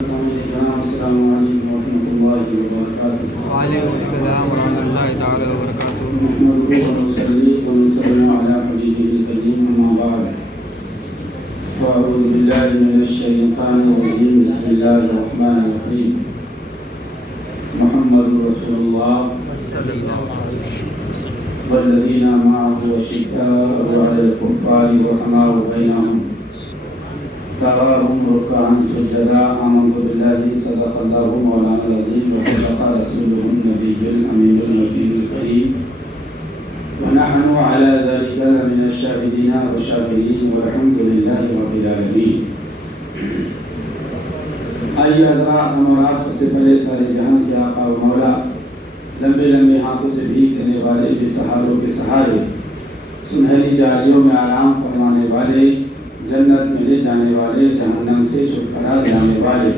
السلام علیکم ورحمۃ اللہ وبرکاتہ۔ وعلیکم السلام ورحمۃ اللہ تعالی وبرکاتہ۔ نحمده ونصلي ونسلم على حبيبه الكريم أما بعد فأعوذ بالله من الشيطان الرجيم بسم الله الرحمن الرحيم محمد رسول الله والذين معه أشداء على الكفار رحماء بينهم تراهم ركعا سجدا آمنت بالله صدق الله مولانا العظيم وصدق رسوله النبي الأمين الوكيل الكريم ونحن على ذلك من الشاهدين والشاكرين والحمد لله رب العالمين۔ آئیے حضرات، ہم اور آپ سب سے پہلے سارے جہاں کے آقا و مولا، لمبے لمبے ہاتھوں سے بھیک دینے والے، بے سہاروں کے سہارے، سنہری جالیوں میں آرام فرمانے والے، جنت میں لے جانے والے، جہنم سے چھٹکارا دلانے والے،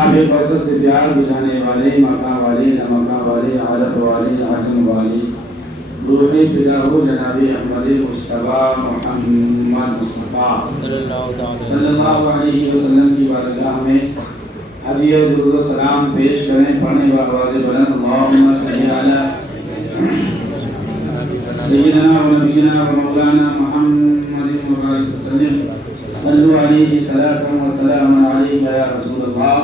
آب کوثر سے پیار دلانے والے، مکہ والے، نمکہ والے، عرب والے، عجم والے، روح فدا ہو جناب احمد مصطفیٰ محمد مصطفیٰ صلی اللہ علیہ وسلم کی بارگاہ میں ہدیہ درود و سلام پیش کریں، پڑھنے بآواز بلند اللہم صلی علی سیدنا و نبینا و مولانا محمد مبارک وسلم صلو علیہ صلاۃ و سلام علیک یا رسول اللہ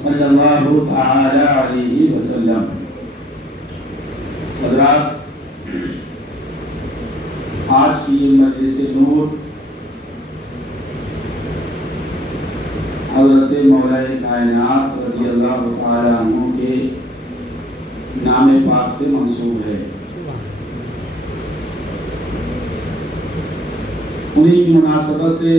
صلی اللہ تعالی علیہ وسلم۔ حضرات، آج کی یہ مجلس نور حضرت مولا کائنات رضی اللہ تعالی عنہ کے نام پاک سے منسوب ہے۔ انہی کی مناسبت سے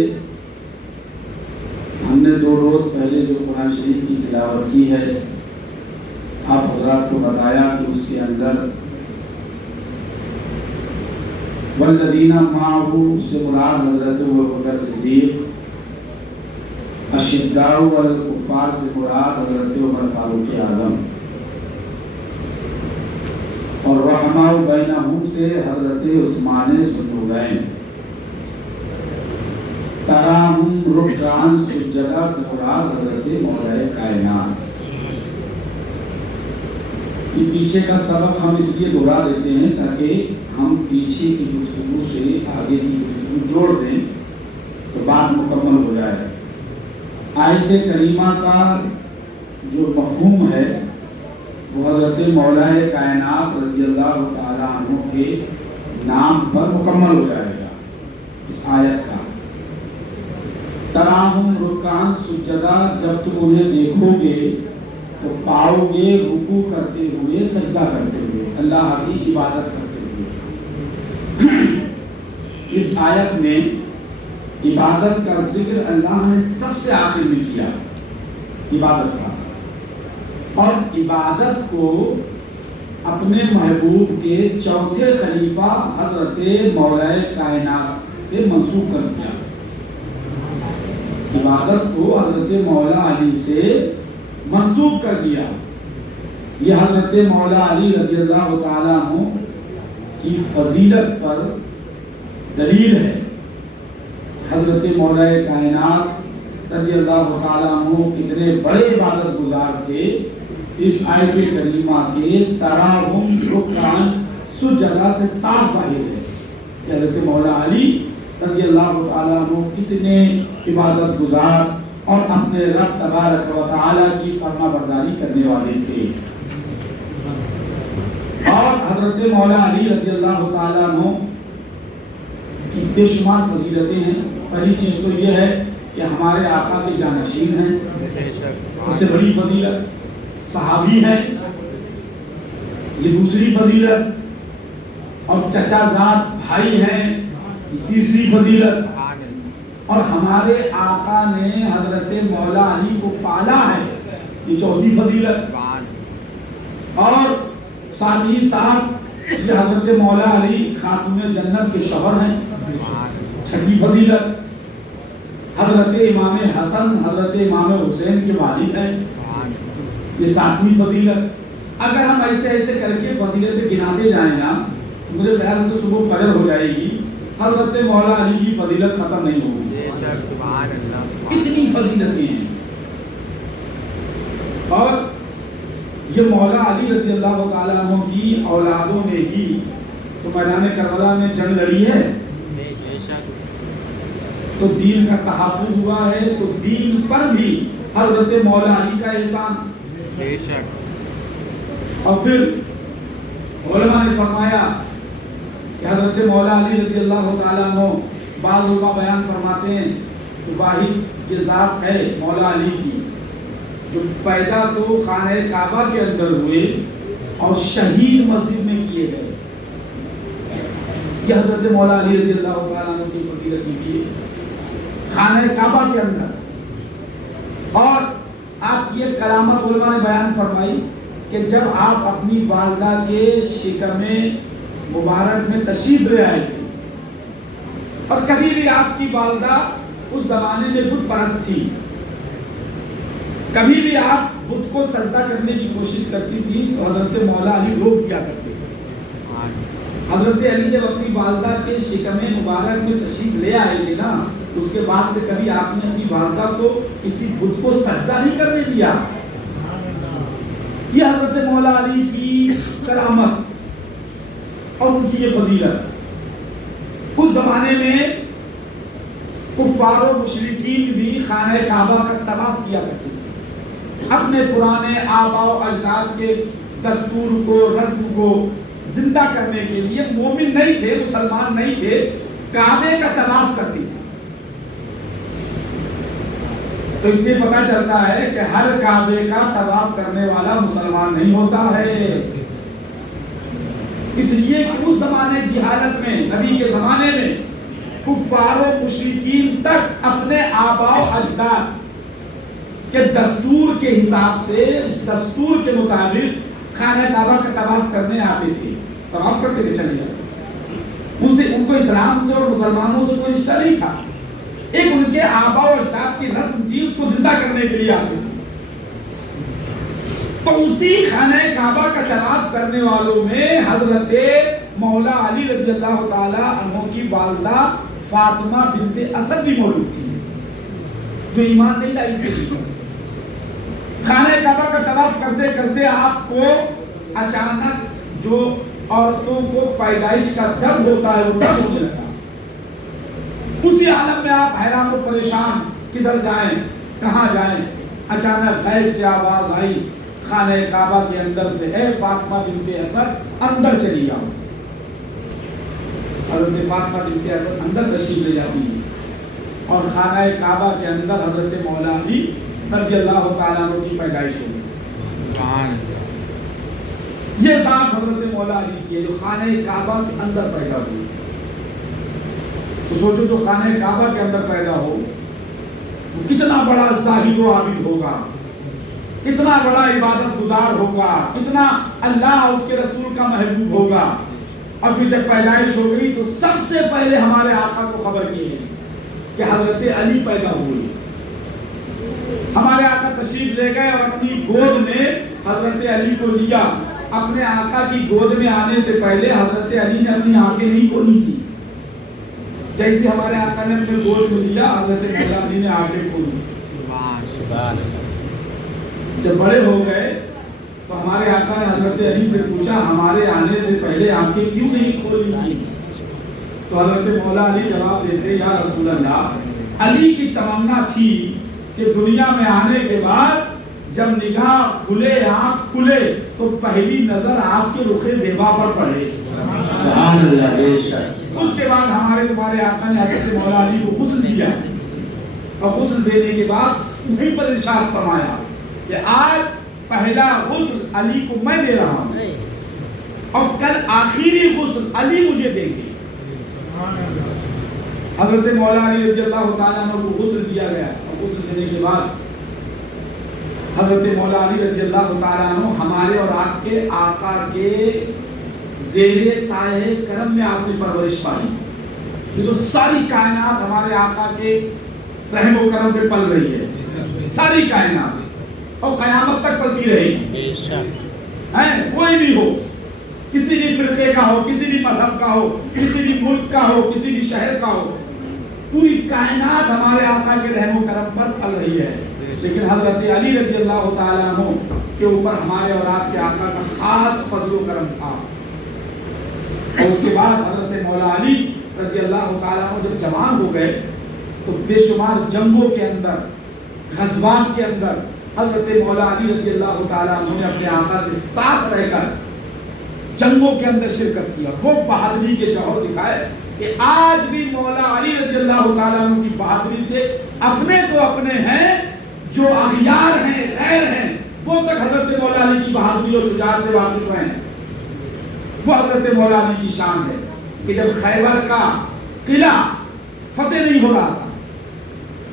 ہم نے 2 روز پہلے جو قرآن شریف کی تلاوت کی ہے، آپ حضرات کو بتایا کہ اس کے اندر والذین معہ سے مراد حضرت ابوبکر صدیق، اشداء علی الکفار سے مراد حضرت عمر فاروق اعظم، اور رحماء بینہم سے حضرت عثمان ذو النورین، تراہم رکعا سجدا سے مراد حضرت مولا کائنات۔ یہ پیچھے کا سبق ہم اس لیے دہرا دیتے ہیں تاکہ ہم پیچھے کی گفتگو سے آگے کی گفتگو جوڑ دیں تو بات مکمل ہو جائے۔ آیت کریمہ کا جو مفہوم ہے وہ حضرت مولا کائنات رضی اللہ تعالی عنہ کے نام پر مکمل ہو جائے گا۔ اس آیت کا تراہم رکعا سجدا، جب تم انہیں دیکھو گے تو پاؤ گے رکوع کرتے ہوئے، سجدہ کرتے ہوئے، اللہ کی عبادت کرتے ہوئے۔ اس آیت میں عبادت کا ذکر اللہ نے سب سے آخر میں کیا، عبادت کا، اور عبادت کو اپنے محبوب کے چوتھے خلیفہ حضرت مولا کائنات سے منسوب کر دیا۔ عبادت کو حضرت مولا علی سے منسوب کر دیا۔ یہ حضرت مولا علی رضی اللہ تعالیٰ عنہ کی فضیلت پر دلیل ہے۔ حضرت مولا کائنات رضی اللہ تعالیٰ عنہ کتنے بڑے عبادت گزار تھے، اس آیت کریمہ کے تراہم رکعا سجدا سے صاف ظاہر ہے کہ حضرت مولا علی رضی اللہ تعالیٰ عنہ کتنے عبادت گزار اور اپنے رب تبارک و تعالیٰ کی فرما برداری کرنے والے تھے۔ اور حضرت مولا علی رضی اللہ تعالیٰ عنہ کی بے شمار فضیلتیں ہیں۔ پہلی چیز تو یہ ہے کہ ہمارے آقا کے جانشین ہیں، سب سے بڑی فضیلت، صحابی ہیں، یہ دوسری فضیلت، اور چچا زاد بھائی ہیں، یہ تیسری فضیلت، اور ہمارے آقا نے حضرت مولا علی کو پالا ہے، یہ چوتھی فضیلت، اور ساتھ ہی ساتھ یہ حضرت مولا علی خاتون جنت کے شوہر ہیں، چھٹی فضیلت، حضرت امام حسن حضرت امام حسین کے والد ہیں، یہ 7ویں فضیلت۔ اگر ہم ایسے ایسے کر کے فضیلتیں گناتے جائیں نا، میرے خیال سے صبح فجر ہو جائے گی، حضرت مولا علی کی فضیلت ختم نہیں ہوگی۔ اتنی فضیلتیں ہیں۔ یہ مولا علی رضی اللہ تعالیٰ عنہ کی اولادوں نے ہی تو میدان کربلا میں جنگ لڑی ہے، تو دین کا تحفظ ہوا ہے، تو دین پر بھی حضرت مولا علی کا احسان۔ اور پھر علماء نے فرمایا کہ حضرت مولا علی رضی اللہ تعالیٰ عنہ بعض علماء بیان فرماتے ہیں کہ واحد یہ ذات ہے مولا علی کی جو پیدا تو خانہ کعبہ کے اندر ہوئے اور شہید مسجد میں کیے گئے۔ یہ حضرت مولا علی رضی اللہ تعالیٰ عنہ کی فضیلت کی خانہ کعبہ کے اندر۔ اور آپ یہ کرامت علماء نے بیان فرمائی کہ جب آپ اپنی والدہ کے شکم مبارک میں تشریف لے آئے تھے، اور کبھی بھی آپ کی والدہ اس زمانے میں بت پرست تھی، کبھی بھی آپ بت کو سجدہ کرنے کی کوشش کرتی تھی تو حضرت مولا علی روک دیا کرتے تھے۔ حضرت علی جب اپنی والدہ کے شکم مبارک میں تشریف لے آئے تھے نا، اس کے بعد سے کبھی آپ نے اپنی والدہ کو کسی بت کو سجدہ نہیں کرنے دیا۔ یہ حضرت مولا علی کی کرامت اور ان کی یہ فضیلت۔ اس زمانے میں کفار و مشرکین بھی خانہ کعبہ کا طواف کیا کرتے تھے، اپنے پرانے آباء و اجداد کے دستور کو، رسم کو زندہ کرنے کے لیے مومن نہیں تھے، مسلمان نہیں تھے، کعبے کا طواف کرتے تھے۔ تو اس سے پتہ چلتا ہے کہ ہر کعبے کا طواف کرنے والا مسلمان نہیں ہوتا ہے۔ اس لیے کہ اس زمانے جہالت میں، نبی کے زمانے میں کفار و مشرکین تک اپنے آباء و اجداد کے دستور کے حساب سے، اس دستور کے مطابق خانہ کعبہ کا طواف کرنے آتے تھے، طواف کرتے تھے، چلے جاتے۔ ان کو اسلام سے اور مسلمانوں سے کوئی رشتہ نہیں تھا، ایک ان کے آباء و اجداد کی رسم تھی، اس کو زندہ کرنے کے لیے آتے تھے۔ تو اسی خانہ کعبہ کا طواف کرنے والوں میں حضرت مولا علی رضی اللہ تعالی عنہ کی والدہ فاطمہ بنت اسد بھی موجود تھی، جو ایمان نہیں لائی تھی۔ خانہ کعبہ کا طواف کرتے کرتے آپ کو اچانک جو عورتوں کو پیدائش کا درد ہوتا ہے وہ درد ہونے لگا۔ اسی عالم میں آپ حیران و پریشان، کدھر جائیں کہاں جائیں۔ اچانک غیب سے آواز آئی خانہ کعبہ کے اندر سے، اے فاطمہ بنت اسد اندر چلی جاؤ۔ حضرت فاطمہ بنت اسد اندر تشریف لے جاتی ہے، اور خانہ کعبہ کے اندر حضرت مولا علی رضی اللہ تعالیٰ عنہ کی پیدائش ہوئی۔ یہ ذات حضرت مولا علی کی ہے جو خانہ کعبہ کے اندر پیدا ہوئی۔ تو سوچو جو خانہ کعبہ کے اندر پیدا ہو وہ کتنا بڑا زاہد و عابد ہوگا، کتنا بڑا عبادت گزار ہوگا، کتنا اللہ اس کے رسول کا محبوب ہوگا۔ اور پھر جب پیدائش ہو گئی تو سب سے پہلے ہمارے آقا کو خبر کی ہے کہ حضرت علی پیدا ہوئی۔ ہمارے آقا تشریف لے گئے اور اپنی گود میں حضرت علی کو لیا۔ اپنے آقا کی گود میں آنے سے پہلے حضرت علی نے اپنی آنکھیں نہیں کھولی تھی۔ جیسے ہمارے آقا نے اپنے گود میں لیا، حضرت مولا علی نے آنکھیں کھولی۔ جب بڑے ہو گئے تو ہمارے آقا نے حضرت علی سے پوچھا ہمارے آنے سے پہلے آنکھیں کیوں نہیں کھولی تھی؟ تو حضرت مولا علی جواب دیتے، یا رسول اللہ، علی کی تمنا تھی کہ دنیا میں آنے کے بعد جب نگاہ کھلے، آنکھ کھلے تو پہلی نظر آپ کے رخ زیبا پر پڑے۔ سبحان اللہ، بے شک۔ اس کے بعد ہمارے تمہارے آقا نے حضرت مولا علی کو غسل دیا، اور غسل دینے کے بعد وہیں پر ارشاد فرمایا کہ آج پہلا غسل علی کو میں دے رہا ہوں، اور کل آخری غسل علی مجھے دیں گے۔ حضرت مولا علی رضی اللہ تعالیٰ عنہ کو غسل دیا گیا، اور غسل دینے کے بعد حضرت مولا علی رضی اللہ تعالیٰ عنہ ہمارے اور آپ کے آقا کے زیر سایہ کرم میں آپ نے پرورش پائی۔ یہ تو ساری کائنات ہمارے آقا کے رحم و کرم پہ پل رہی ہے، ساری کائنات، اور قیامت تک پلتی رہے گی۔ کوئی بھی ہو، کسی بھی فرقے کا ہو، کسی بھی مذہب کا ہو، کسی بھی ملک کا ہو، کسی بھی شہر کا ہو، پوری کائنات ہمارے آقا کے رحم و کرم پر پل رہی ہے۔ لیکن حضرت علی رضی اللہ تعالیٰ عنہ کے اوپر ہمارے اور آپ کے آقا کا خاص فضل و کرم تھا. اور اس کے بعد حضرت مولا علی رضی اللہ تعالیٰ عنہ جب جوان ہو گئے تو بے شمار جنگوں کے اندر، غزوات کے اندر حضرت مولا علی رضی اللہ تعالیٰ عنہ نے اپنے آقا کے ساتھ رہ کر جنگوں کے اندر شرکت کیا. وہ بہادری کے جوہر دکھائے کہ آج بھی مولا علی رضی اللہ تعالیٰ عنہ کی بہادری سے اپنے تو اپنے ہیں، جو اغیار ہیں، غیر ہیں، وہ تک حضرت مولا علی کی بہادری اور شجاعت سے واقف ہیں. وہ حضرت مولا علی کی شان ہے کہ جب خیبر کا قلعہ فتح نہیں ہو رہا تھا،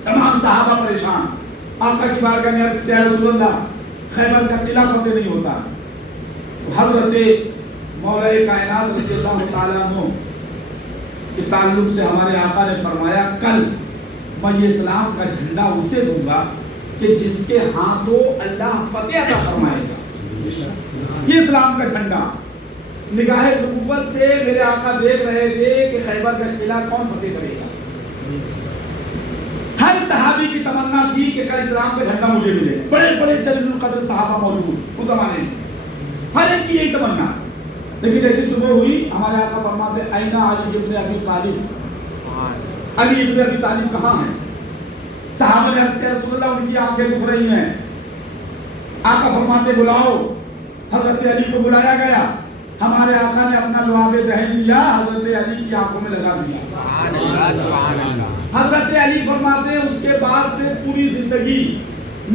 تمام صحابہ پریشان، آقا کی بارگاہ میں عرض کیا رسول اللہ خیبر کا قلعہ فتح نہیں ہوتا. حضرت مولا کائنات رضی اللہ تعالیٰ عنہ کے تعلق سے ہمارے آقا نے فرمایا کل میں یہ اسلام کا جھنڈا اسے دوں گا کہ جس کے ہاتھوں اللہ فتح عطا فرمائے گا. یہ اسلام کا جھنڈا. نگاہ نبوت سے میرے آقا دیکھ رہے تھے کہ خیبر کا قلعہ کون فتح کرے گا. ہر صحابی کی تمنا تھی کہ کل اسلام کا جھنڈا مجھے ملے. بڑے بڑے جلیل القدر صحابہ موجود اس زمانے میں، ہر ایک کی یہی تمنا. لیکن جیسے صبح ہوئی ہمارے آقا فرماتے اینا علی ابن ابی طالب، علی ابن ابی طالب کہاں ہیں؟ صحابہ نے عرض کیا رسول اللہ ان کی آنکھیں دکھ رہی ہیں. آقا فرماتے بلاؤ. حضرت علی کو بلایا گیا. ہمارے آقا نے اپنا لعاب دہن لیا، حضرت علی کی آنکھوں میں لگا دیا. حضرت علی فرماتے ہیں اس کے بعد سے پوری زندگی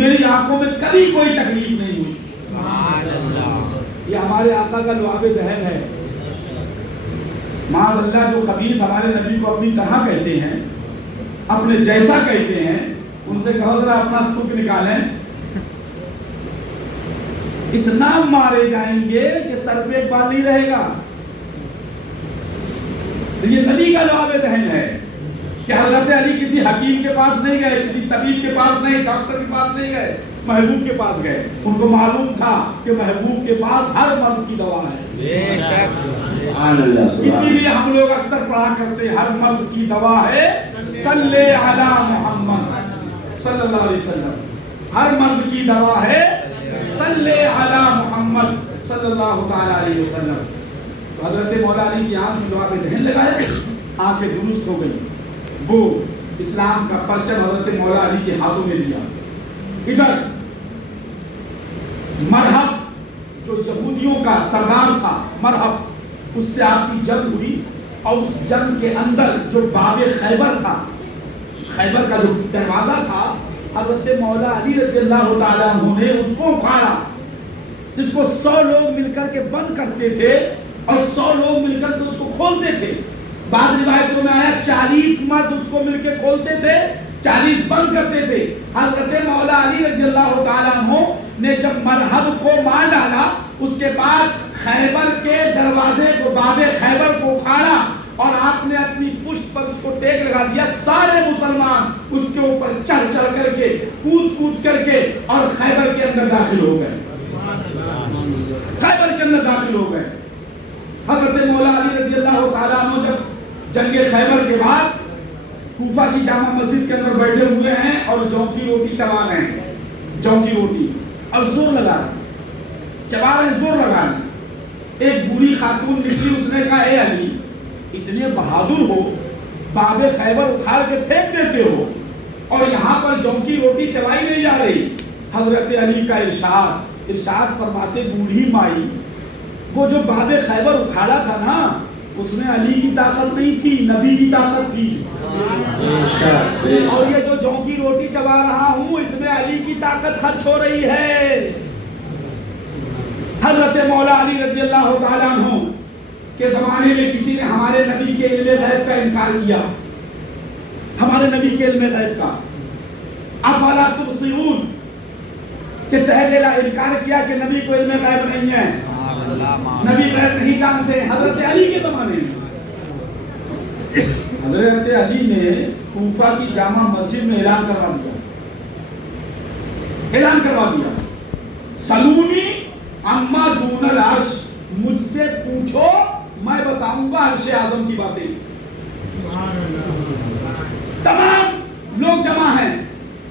میری آنکھوں میں کبھی کوئی تکلیف نہیں ہوئی. یہ ہمارے آقا کا لعاب دہن ہے. معاذ اللہ جو خبیث ہمارے نبی کو اپنی طرح کہتے ہیں، اپنے جیسا کہتے ہیں، ان سے کہو ذرا اپنا تھوک نکالیں. اتنا مارے جائیں گے کہ سر پہ ایک بال نہیں رہے گا. تو یہ نبی کا لعاب دہن ہے کہ حضرت علی کسی حکیم کے پاس نہیں گئے، کسی طبیب کے پاس نہیں، ڈاکٹر کے پاس نہیں گئے، محبوب کے پاس گئے. ان کو معلوم تھا کہ محبوب کے پاس ہر مرض کی دوا ہے. اسی لیے ہم لوگ اکثر پڑھا کرتے ہر مرض کی دوا ہے صلی علی محمد صلی اللہ علیہ وسلم. ہر مرض کی دوا ہے صلی علی محمد صلی اللہ تعالی علیہ وسلم. تو حضرت مولا علی کی آنکھ میں لعاب دہن لگائے، آنکھیں درست ہو گئی. وہ اسلام کا پرچم حضرت مولا علی کے ہاتھوں میں دیا. ادھر مرحب جو یہودیوں کا سردار تھا، مرحب اس سے آپ کی جنگ ہوئی، اور اس جنگ کے اندر جو باب خیبر تھا، خیبر کا جو دروازہ تھا، حضرت مولا علی رضی اللہ تعالیٰ عنہ نے اس کو اکھاڑا، جس کو 100 لوگ مل کر کے بند کرتے تھے اور 100 لوگ مل کر کے اس کو کھولتے تھے. بعض روایتوں میں آیا 40 مرد اس کو مل کے کھولتے تھے، 40 بند کرتے تھے. حضرت مولا علی رضی اللہ تعالیٰ عنہ نے جب مرحب کو مار ڈالا، اس کے بعد خیبر کے دروازے کو، باب خیبر کو اکھاڑا، اور آپ نے اپنی پشت پر اس کو ٹیک لگا دیا. سارے مسلمان اس کے اوپر چڑھ چڑھ کر کے، کود کود کر کے، اور خیبر کے اندر داخل ہو گئے. خیبر کے اندر داخل ہو گئے. حضرت مولا علی رضی اللہ تعالیٰ عنہ جب جنگ خیبر کے بعد کوفہ کی جامع مسجد کے اندر بیٹھے ہوئے ہیں اور جوں کی روٹی چبا رہے ہیں، جوں کی روٹی، اور زور لگا رہے ہیں، چبا رہے ہیں، زور لگا رہے ہیں. ایک بوڑھی خاتون نکلی، اس نے کہا اے علی اتنے بہادر ہو، باب خیبر اکھاڑ کے پھینک دیتے ہو اور یہاں پر جوں کی روٹی چلائی نہیں جا رہی. حضرت علی کا ارشاد فرماتے بوڑھی مائی، وہ جو باب خیبر اکھاڑا تھا نا، اس میں علی کی طاقت نہیں تھی، نبی کی طاقت تھی. اور یہ جو جوں کی روٹی چبا رہا ہوں، اس میں علی کی طاقت خرچ ہو رہی ہے. حضرت مولا علی رضی اللہ تعالیٰ عنہ کے زمانے میں کسی نے ہمارے نبی کے علم غیب کا انکار کیا، ہمارے نبی کے علم غیب کا. افلا تبصرون کہ تہ دل انکار کیا کہ نبی کو علم غیب نہیں ہے، نبی غیب نہیں جانتے. حضرت علی کے زمانے میں حضرت علی نے کوفہ کی جامع مسجد میں اعلان کروا دیا سلونی اما دون العرش، مجھ سے پوچھو میں بتاؤں گا عرش اعظم کی باتیں. تمام لوگ جمع ہیں،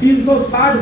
360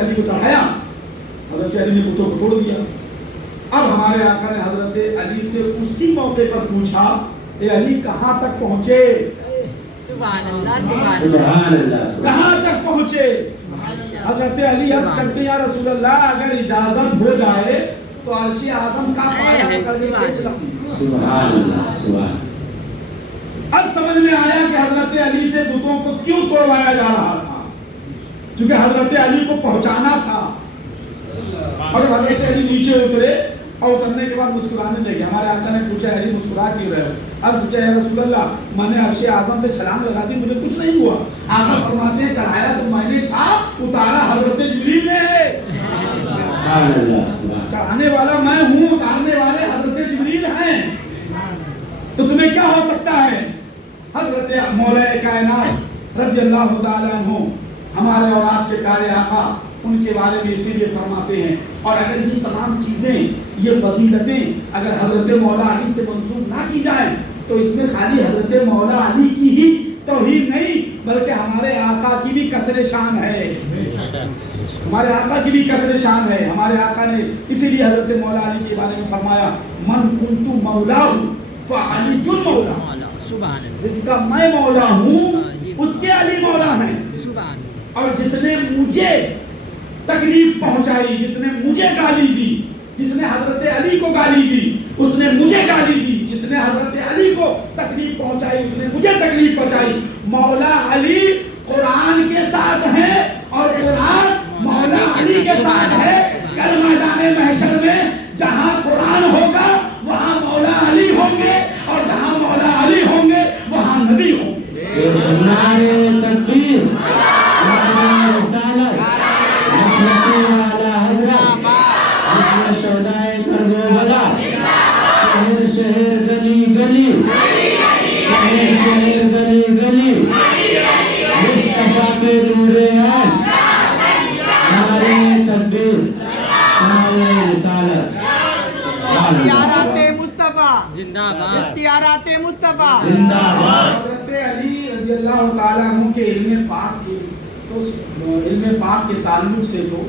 علی کو چڑھایا، حضرت علی نے بتوں کو توڑ دیا۔ اب ہمارے آقا نے حضرت علی سے اسی موقع پر پوچھا، اے علی کہاں تک پہنچے؟ سبحان اللہ سبحان اللہ، کہاں تک پہنچے؟ حضرت علی عرض کرتے ہیں یا رسول اللہ اگر اجازت ہو جائے تو عرش اعظم کا پایا پکڑ کے کھینچ لوں۔ سبحان اللہ سبحان۔ اب سمجھ میں آیا کہ حضرت علی سے بتوں کو کیوں توڑوایا جا رہا تھا، کیونکہ حضرت علی کو پہنچانا تھا۔ اور حضرت علی نیچے اترے اور اترنے کے بعد مسکرانے لگے۔ ہمارے آقا نے پوچھا علی مسکرا کیوں رہے ہو؟ عرض کیا یا رسول اللہ میں نے عرش اعظم سے چھلانگ لگا دی، مجھے کچھ نہیں ہوا۔ آقا فرماتے ہیں چڑھایا تو میں نے تھا، اتارا حضرت جبریل نے ہے۔ چڑھانے والا میں ہوں، اتارنے والے حضرت جبریل ہیں، تو تمہیں کیا ہو سکتا ہے؟ حضرت مولا کائنات رضی اللہ تعالیٰ عنہ ہمارے اور آپ کے پیارے آقا ان کے بارے میں اسی لیے فرماتے ہیں۔ اور اگر یہ تمام چیزیں، یہ فضیلتیں اگر حضرت مولا علی سے منسوب نہ کی جائیں تو اس میں خالی حضرت مولا علی کی ہی توہین نہیں بلکہ ہمارے آقا کی بھی کسر شان ہے، ہمارے آقا کی بھی کسر شان ہے۔ ہمارے آقا نے اسی لیے حضرت مولا علی کے بارے میں فرمایا من کنت مولا فعلی مولا، جس کا میں مولا ہوں اس کے علی مولا ہیں۔ اور جس نے مجھے تکلیف پہنچائی، جس نے مجھے گالی دی، جس نے حضرت علی کو گالی دی اس نے مجھے گالی دی، جس نے حضرت علی کو تکلیف پہنچائی اس نے مجھے تکلیف پہنچائی۔ مولا علی قرآن کے ساتھ ہے اور قرآن مولا علی کے ساتھ ہے۔ کل میدان محشر میں جہاں قرآن ہوگا وہاں مولا علی ہوں گے اور جہاں مولا علی ہوں گے وہاں نبی ہوں گے۔ نعرے تکبیر، نعرے رسالت، مسلک والا حضرت، اپنے شہدائے کربلا، شہر شہر گلی گلی، شہر شہر گلی گلی، مصطفیٰ کے نور عین، نعرے تکبیر، نعرے رسالت، اختیارات مصطفیٰ زندہ باد، اختیارات مصطفیٰ زندہ باد۔ حضرت علی رضی اللہ تعالیٰ عنہ کے علم پاک کی تو علم پاک کے تعلق سے تو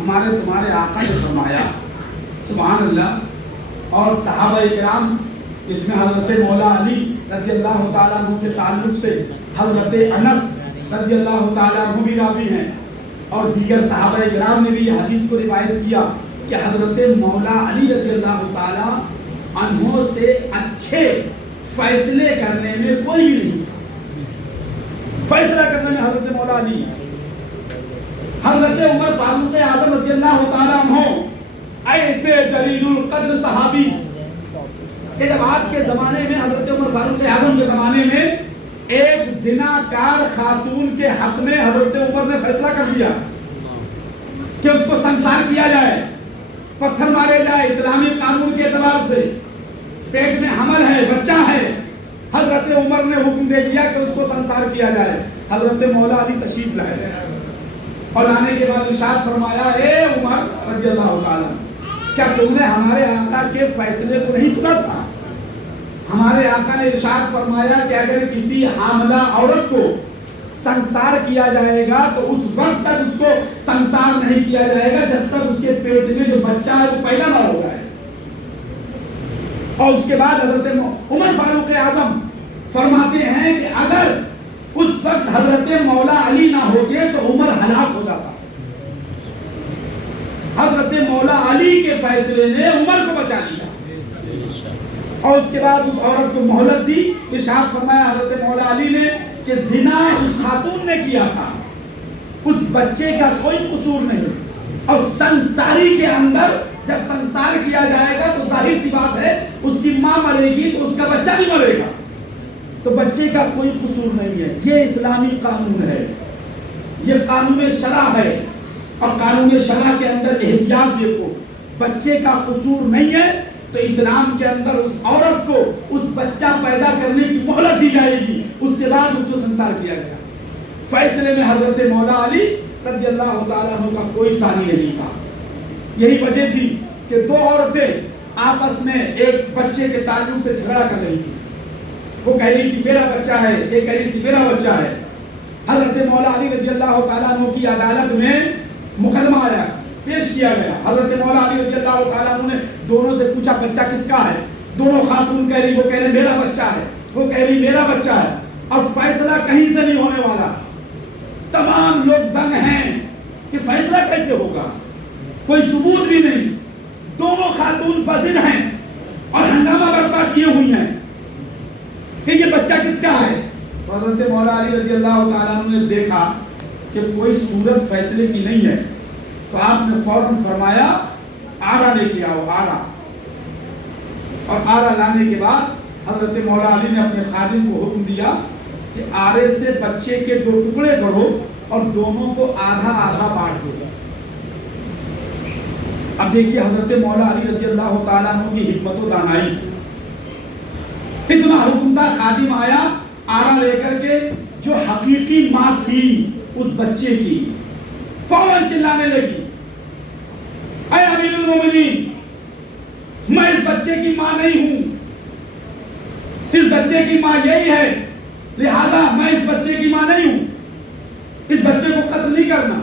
ہمارے تمہارے آقا نے فرمایا سبحان اللہ، اور صحابہ کرام اس میں حضرت مولا علی رضی اللہ تعالیٰ عنہ کے تعلق سے حضرت انس رضی اللہ تعالیٰ عنہ بھی راوی ہیں اور دیگر صحابہ کرام نے بھی یہ حدیث کو روایت کیا کہ حضرت مولا علی رضی اللہ تعالیٰ عنہ سے اچھے فیصلے کرنے میں کوئی بھی نہیں تھا۔ فیصلہ کرنے میں حضرت مولا علی، حضرت عمر فاروق اعظم رضی اللہ تعالیٰ عنہ ایسے جلیل القدر صحابی کہ جب آج کے زمانے میں حضرت عمر فاروق اعظم کے زمانے میں ایک زناکار خاتون کے حق میں حضرت عمر نے فیصلہ کر دیا کہ اس کو سنسار کیا جائے، پتھر مارے جائے اسلامی قانون کے اعتبار سے، پیٹ میں حمل ہے، بچہ ہے، حضرت عمر نے حکم دے دیا کہ اس کو سنسار کیا جائے۔ حضرت مولا علی تشریف لائے اور آنے کے بعد ارشاد فرمایا اے عمر رضی اللہ تعالیٰ کیا تم نے ہمارے آقا کے فیصلے کو نہیں سنا تھا؟ ہمارے آقا نے ارشاد فرمایا کہ اگر کسی حاملہ عورت کو سنسار کیا جائے گا تو اس وقت تک اس کو سنسار نہیں کیا جائے گا جب تک اس کے پیٹ میں جو بچہ ہے وہ پیدا نہ ہو جائے۔ اور اس کے بعد حضرت عمر فاروق اعظم فرماتے ہیں کہ اگر اس وقت حضرت مولا علی نہ ہوتے تو عمر ہلاک ہو جاتا۔ حضرت مولا علی کے فیصلے نے عمر کو بچا لیا اور اس کے بعد اس عورت کو مہلت دی۔ ارشاد فرمایا حضرت مولا علی نے کہ زنا اس خاتون نے کیا تھا، اس بچے کا کوئی قصور نہیں، اور سنساری کے اندر جب سنسار کیا جائے گا تو ظاہر سی بات ہے اس کی ماں مرے گی تو اس کا بچہ بھی مرے گا، تو بچے کا کوئی قصور نہیں ہے۔ یہ اسلامی قانون ہے، یہ قانون شرع ہے، اور قانون شرع کے اندر احتیاط دیکھو، بچے کا قصور نہیں ہے تو اسلام کے اندر اس عورت کو اس بچہ پیدا کرنے کی مہلت دی جائے گی، اس کے بعد اس کو سنسار کیا گیا۔ فیصلے میں حضرت مولا علی رضی اللہ تعالیٰ عنہ کا کوئی ثانی نہیں تھا۔ یہی وجہ تھی کہ دو عورتیں آپس میں ایک بچے کے تعلق سے جھگڑا کر رہی تھی، وہ کہہ رہی تھی میرا بچہ ہے، یہ کہہ رہی تھی میرا بچہ ہے۔ حضرت مولا علی رضی اللہ تعالیٰ عنہ کی عدالت میں مقدمہ آیا، پیش کیا گیا. حضرت مولا علی رضی اللہ تعالیٰ عنہ نے دونوں سے پوچھا بچہ کس کا ہے. دونوں خاتون کہہ رہی، وہ کہہ رہے میرا بچہ ہے، وہ کہہ رہی میرا بچہ ہے. اب فیصلہ کہیں سے نہیں ہونے والا. تمام لوگ دنگ ہیں کہ فیصلہ کیسے ہوگا، کوئی ثبوت بھی نہیں. دونوں خاتون بزر ہیں اور ہنگامہ برپا کیے ہوئی ہیں کہ یہ بچہ کس کا ہے. حضرت مولا علی رضی اللہ تعالیٰ عنہ نے دیکھا کہ کوئی صورت فیصلے کی نہیں ہے، تو آپ نے فوراً فرمایا آرا لے کے آؤ، آرا. اور آرا لانے کے بعد حضرت مولا علی نے اپنے خادم کو حکم دیا کہ آرے سے بچے کے 2 ٹکڑے کرو اور دونوں کو آدھا آدھا بانٹ دو. اب دیکھیے حضرت مولا علی رضی اللہ تعالیٰ عنہ کی حکمت و دانائی. اتنا حکم تھا، خادم آیا آرا لے کر کے، جو حقیقی ماں تھی اس بچے کی فوراً چلانے لگی، اے امیر المومنین، میں اس بچے کی ماں نہیں ہوں، اس بچے کی ماں یہی ہے، لہذا میں اس بچے کی ماں نہیں ہوں، اس بچے کو قتل نہیں کرنا.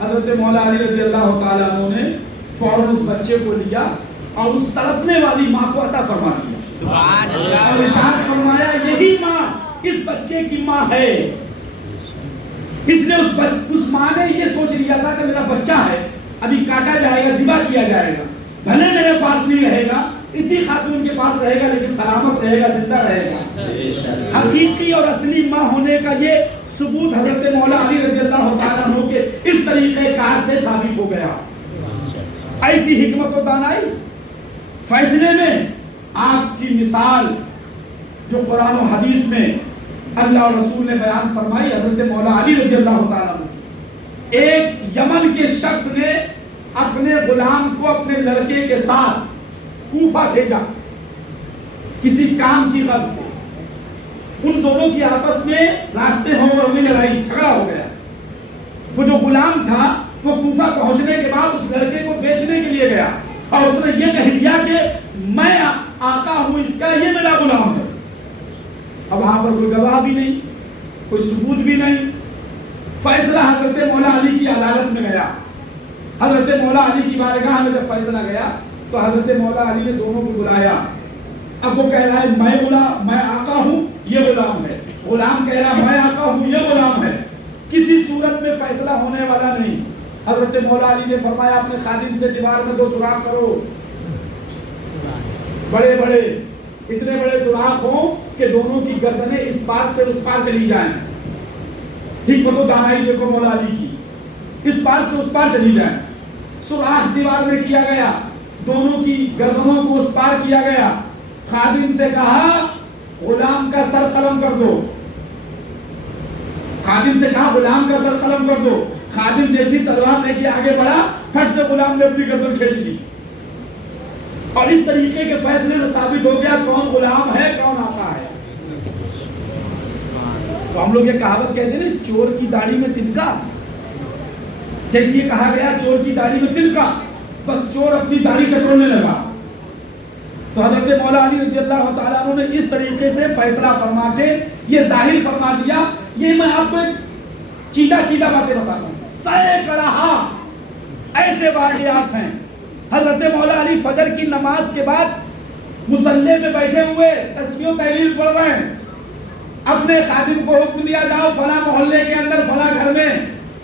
حضرت مولا علی رضی اللہ تعالیٰ عنہ نے فوراً اس بچے کو لیا اور اس تڑپنے والی ماں کو عطا فرما دیا اور ارشاد فرمایا یہی ماں اس بچے کی ماں ہے. اس نے اس ماں نے یہ سوچ لیا تھا کہ میرا بچہ ہے، ابھی کاٹا جائے گا، ذبح کیا جائے گا، بھلے میرے پاس نہیں رہے گا، اسی خاتون کے پاس رہے گا، لیکن سلامت رہے گا، زندہ رہے گا. حقیقی اور اصلی ماں ہونے کا یہ ثبوت حضرت مولا علی رضی اللہ تعالیٰ عنہ کے اس طریقے کار سے ثابت ہو گیا. ایسی حکمت و دانائی فیصلے میں آپ کی مثال جو قرآن و حدیث میں اللہ اور رسول نے بیان فرمائی. حضرت مولا علی رضی اللہ تعالیٰ عنہ، ایک یمن کے شخص نے اپنے غلام کو اپنے لڑکے کے ساتھ کوفہ بھیجا کسی کام کی غرض سے. ان دونوں کی آپس میں راستے ہوئی لڑائی، جھگڑا ہو گیا. وہ جو غلام تھا وہ کوفہ پہنچنے کے بعد اس لڑکے کو بیچنے کے لیے گیا اور اس نے یہ کہہ دیا کہ میں آقا ہوں اس کا، یہ میرا غلام ہے. اب وہاں پر کوئی گواہ بھی نہیں، کوئی ثبوت بھی نہیں. فیصلہ حضرت مولا علی کی عدالت میں گیا. حضرت مولا علی کی بارگاہ میں جب فیصلہ گیا تو حضرت مولا علی نے دونوں کو بلایا. اب وہ کہہ رہا ہے میں آقا ہوں، یہ غلام ہے. غلام کہہ رہا ہے میں آقا ہوں، یہ غلام ہے. کسی صورت میں فیصلہ ہونے والا نہیں. حضرت مولا علی نے فرمایا اپنے خادم سے دیوار میں 2 سوراخ کرو، بڑے بڑے، اتنے بڑے سوراخ ہوں کہ دونوں کی گردنیں اس پار سے اس پار چلی جائیں. حکمت و دانائی دیکھو مولا علی کی، اس پار سے اس پار چلی جائیں. سوراخ دیوار میں کیا گیا، دونوں کی گردنوں کو اس پار کیا گیا. خادم سے کہا غلام کا سر قلم کر دو. خادم سے کہا غلام کا سر قلم کر دو. خادم جیسی تلوار لے کے آگے بڑھا، پھٹ سے غلام نے اپنی گردن کھینچ لی. اور اس طریقے کے فیصلے سے ثابت ہو گیا کون غلام ہے کون آقا ہے. تو ہم لوگ یہ کہاوت کہتے ہیں نا، چور کی داڑھی میں تنکا. جیسے یہ کہا گیا چور کی داڑھی میں تنکا، بس چور اپنی داڑھی ٹٹولنے لگا. تو حضرت مولا علی رضی اللہ تعالیٰ عنہ نے اس طریقے سے فیصلہ فرما کے یہ ظاہر فرما دیا. یہ میں آپ کو چیدہ باتیں بتاتا ہوں، سینکڑا ایسے واقعات ہیں. حضرت مولا علی فجر کی نماز کے بعد مصلی پہ بیٹھے ہوئے تسبیح و تحلیل پڑھ رہے ہیں. اپنے خادم کو حکم دیا جاؤ فلاں محلے کے اندر فلاں گھر میں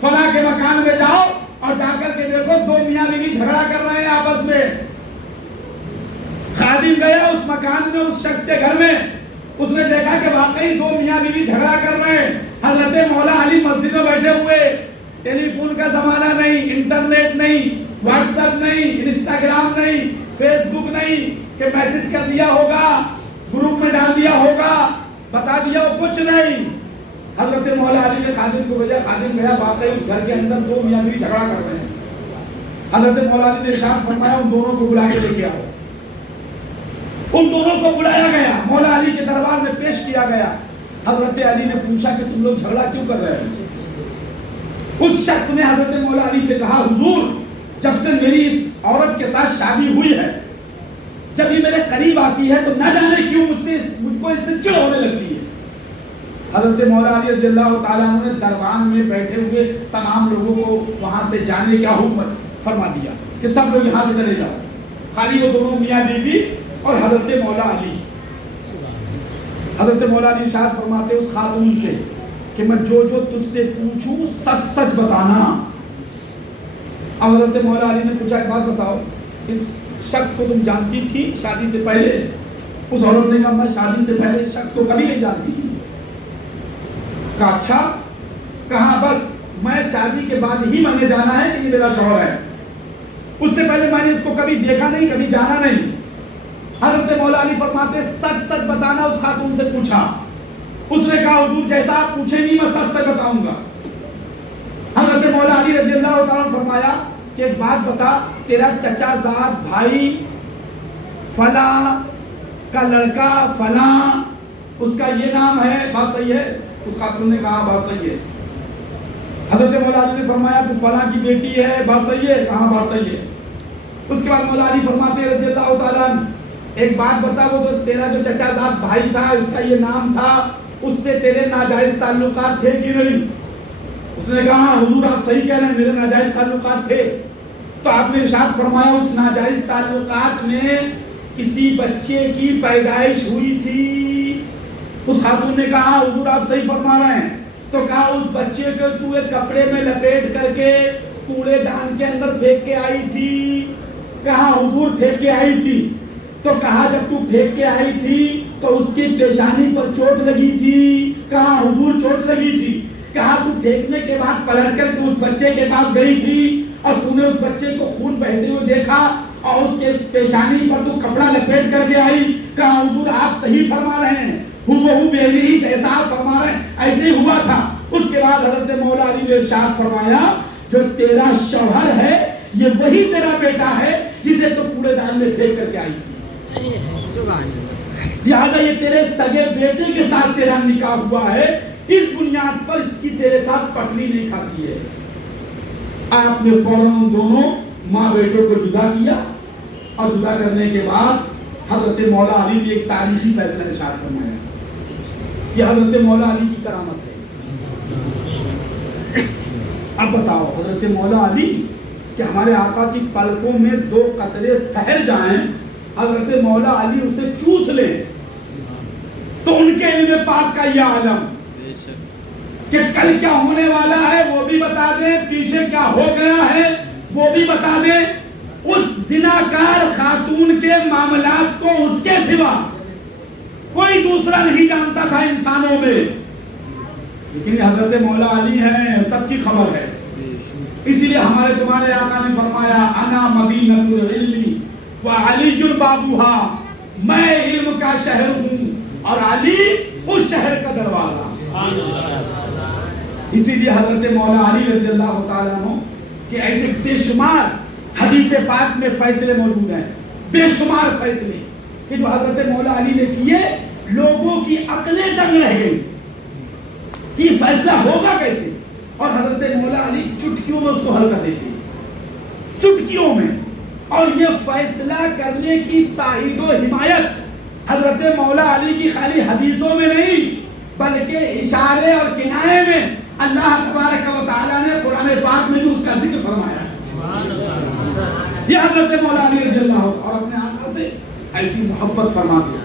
فلاں کے مکان میں جاؤ اور جا کر کے دیکھو 2 میاں بیوی جھگڑا کر رہے ہیں آپس میں. خادم گیا اس مکان میں، اس شخص کے گھر میں، اس نے دیکھا کہ واقعی 2 میاں بیوی جھگڑا کر رہے ہیں. حضرت مولا علی مسجد میں بیٹھے ہوئے، ٹیلی فون کا زمانہ نہیں، انٹرنیٹ نہیں، واٹس ایپ نہیں، انسٹاگرام نہیں، فیس بک نہیں کہ میسج کر دیا ہوگا، گروپ میں ڈال دیا ہوگا، بتا دیا ہو، کچھ نہیں. حضرت مولا علی نے خادم کو بھیجا. خادم گیا، واقعی اس گھر کے اندر 2 میاں بیوی جھگڑا کر رہے ہیں. حضرت مولا علی نے ارشاد فرمایا ان دونوں کو بلا کے لے کے آؤ. ان دونوں کو بلایا گیا، مولا علی کے دربار میں پیش کیا گیا. حضرت علی نے پوچھا کہ تم لوگ جھگڑا کیوں کر رہے ہو؟ اس شخص نے حضرت مولا علی سے کہا حضور جب سے میری اس عورت کے ساتھ شادی ہوئی ہے، جب یہ میرے قریب آتی ہے تو نہ جانے کیوں مجھ کو اس سے چڑ ہونے لگتی ہے. حضرت مولا علی رضی اللہ تعالیٰ عنہ نے دربان میں بیٹھے ہوئے تمام لوگوں کو وہاں سے جانے کا حکم فرما دیا کہ سب لوگ یہاں سے چلے جاؤ، خالی وہ دونوں میاں بیوی اور حضرت مولا علی۔ حضرت مولا علی ارشاد فرماتے اس خاتون سے کہ میں جو تجھ سے پوچھوں سچ سچ بتانا۔ اب حضرت مولا علی نے پوچھا ایک بات بتاؤ، اس شخص کو تم جانتی تھی شادی سے پہلے؟ اس عورت نے کہا میں شادی سے پہلے اس شخص کو کبھی نہیں جانتی تھی۔ کہا اچھا، کہاں بس میں شادی کے بعد ہی میں نے جانا ہے کہ یہ میرا شوہر ہے، اس سے پہلے میں نے اس کو کبھی دیکھا نہیں، کبھی جانا نہیں۔ حضرت مولا علی فرماتے سچ سچ بتانا۔ اس خاتون سے پوچھا، اس نے کہا حضور جیسا آپ پوچھیں گی میں سچ سچ بتاؤں گا۔ حضرت مولا علی رضی اللہ تعالیٰ نے فرمایا کہ ایک بات بتا، تیرا چچا زاد بھائی فلاں کا لڑکا فلاں، اس کا یہ نام ہے، بات صحیح ہے؟ اس خاتون نے کہا بات صحیح ہے۔ حضرت مولا علی نے فرمایا تو فلاں کی بیٹی ہے، بات صحیح ہے؟ کہاں بات صحیح ہے۔ اس کے بعد مولا علی فرماتے رضی اللہ تعالیٰ ایک بات بتا، وہ تو تیرا جو چچا زاد بھائی تھا اس کا یہ نام تھا، اس سے تیرے ناجائز تعلقات تھے کہ نہیں؟ اس نے کہا حضور آپ صحیح کہہ رہے ہیں، میرے ناجائز تعلقات تھے۔ تو آپ نے ارشاد فرمایا اس ناجائز تعلقات میں کسی بچے کی پیدائش ہوئی تھی؟ اس خاتون نے کہا حضور آپ صحیح فرما رہے ہیں۔ تو کہا اس بچے کو تو ایک کپڑے میں لپیٹ کر کے کوڑے دان کے اندر پھینک کے آئی تھی؟ کہا حضور پھینک کے آئی تھی۔ تو کہا جب تو پھینک کے آئی تھی تو اس کی پیشانی پر چوٹ لگی تھی؟ کہا حضور چوٹ لگی تھی۔ کہا تو پھینکنے کے بعد پلٹ کر تو اس بچے کے پاس گئی تھی اور تو نے اس بچے کو خون بہتے ہوئے دیکھا اور اس کے پیشانی پر تو کپڑا لپیٹ کر کے آئی؟ کہا حضور آپ صحیح فرما رہے ہیں، ہو ہی جیسا آپ فرما رہے ہیں ایسے ہی ہوا تھا۔ اس کے بعد حضرت مولا علی نے ارشاد فرمایا جو تیرا شوہر ہے یہ وہی تیرا بیٹا ہے جسے تو کوڑے دان میں پھینک کر کے آئی تھی۔ لہٰذا یہ تیرے سگے بیٹے کے ساتھ تیرا نکاح ہوا ہے، اس بنیاد پر اس کی تیرے ساتھ پٹری نہیں کھاتی ہے۔ آپ نے فوراً دونوں ماں بیٹوں کو جدا کیا اور جدا کرنے کے بعد حضرت مولا علی نے ایک تاریخی فیصلہ ارشاد فرمایا۔ یہ حضرت مولا علی کی کرامت ہے۔ اب بتاؤ حضرت مولا علی کہ ہمارے آقا کی پلکوں میں 2 قطرے ٹھہر جائیں، حضرت مولا علی اسے چوس لے تو ان کے علم پاک کا یہ عالم کہ کل کیا ہونے والا ہے وہ بھی بتا دیں، پیچھے کیا ہو گیا ہے وہ بھی بتا دیں۔ اس زناکار خاتون کے معاملات کو اس کے سوا کوئی دوسرا نہیں جانتا تھا انسانوں میں، لیکن حضرت مولا علی ہیں، سب کی خبر ہے۔ اسی لیے ہمارے تمہارے آقا نے فرمایا انا مدینۃ العلم وعلی بابوہا، میں علم کا شہر ہوں اور علی اس شہر کا دروازہ۔ اسی لیے حضرت مولا علی رضی اللہ تعالیٰ عنہ کہ ایسے بے شمار حدیث پاک میں فیصلے موجود ہیں، بے شمار فیصلے کہ جو حضرت مولا علی نے کیے، لوگوں کی عقلیں دنگ رہ گئی کہ فیصلہ ہوگا کیسے، اور حضرت مولا علی چٹکیوں میں اس کو حل کر دیتے، چٹکیوں میں۔ اور یہ فیصلہ کرنے کی تائید و حمایت حضرت مولا علی کی خالی حدیثوں میں نہیں بلکہ اشارے اور کنایے میں اللہ تبارک و تعالیٰ نے قرآن پاک میں بھی اس کا ذکر فرمایا۔ یہ حضرت مولا علی رضی اللہ عنہ اور اپنے آقا سے ایسی محبت فرماتے،